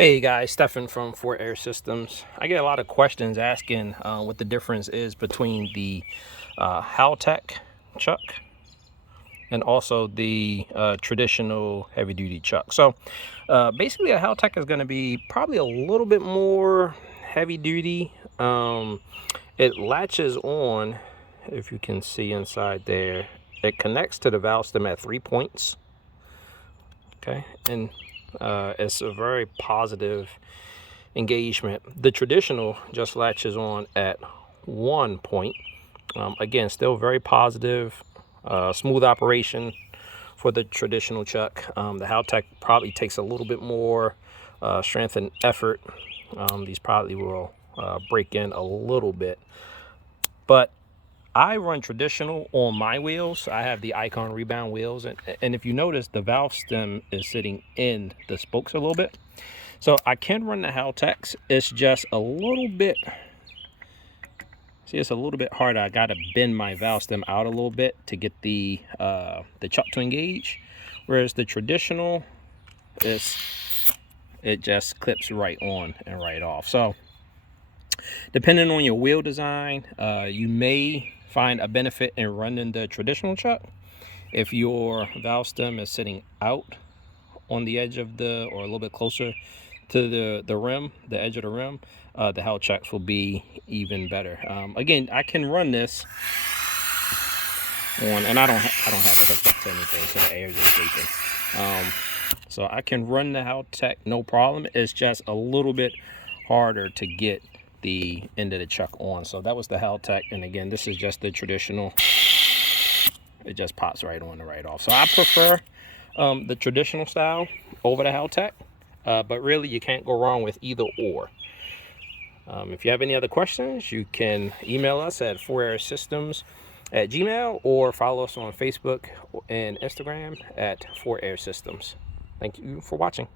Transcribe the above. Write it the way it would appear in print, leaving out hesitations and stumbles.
Hey guys, Stefan from Fort Air Systems. I get a lot of questions asking what the difference is between the Haltec chuck and also the traditional heavy duty chuck. So basically a Haltec is going to be probably a little bit more heavy duty. It latches on, if you can see inside there, it connects to the valve stem at 3 points. Okay, and it's a very positive engagement. The traditional just latches on at 1 point. Again, still very positive, smooth operation for the traditional chuck. The Haltec probably takes a little bit more strength and effort. These probably will break in a little bit, but I run traditional on my wheels. I have the Icon rebound wheels, and if you notice, the valve stem is sitting in the spokes a little bit. So I can run the Haltecs. It's just a little bit, see, it's a little bit harder. I gotta bend my valve stem out a little bit to get the chuck to engage. Whereas the traditional, it just clips right on and right off. So depending on your wheel design, you may find a benefit in running the traditional chuck if your valve stem is sitting out on the edge of or a little bit closer to the rim, the edge of the rim. The Haltecs will be even better. Again, I can run this on, and I don't have it hooked up to anything, so the air is escaping. So I can run the Haltec no problem. It's just a little bit harder to get the end of the chuck on. So that was the Haltec, and again, this is just the traditional. It just pops right on and right off. So I prefer the traditional style over the Haltec, but really you can't go wrong with either or. If you have any other questions, you can email us at fortairsystems@gmail.com or follow us on Facebook and Instagram at Fort Air Systems. Thank you for watching.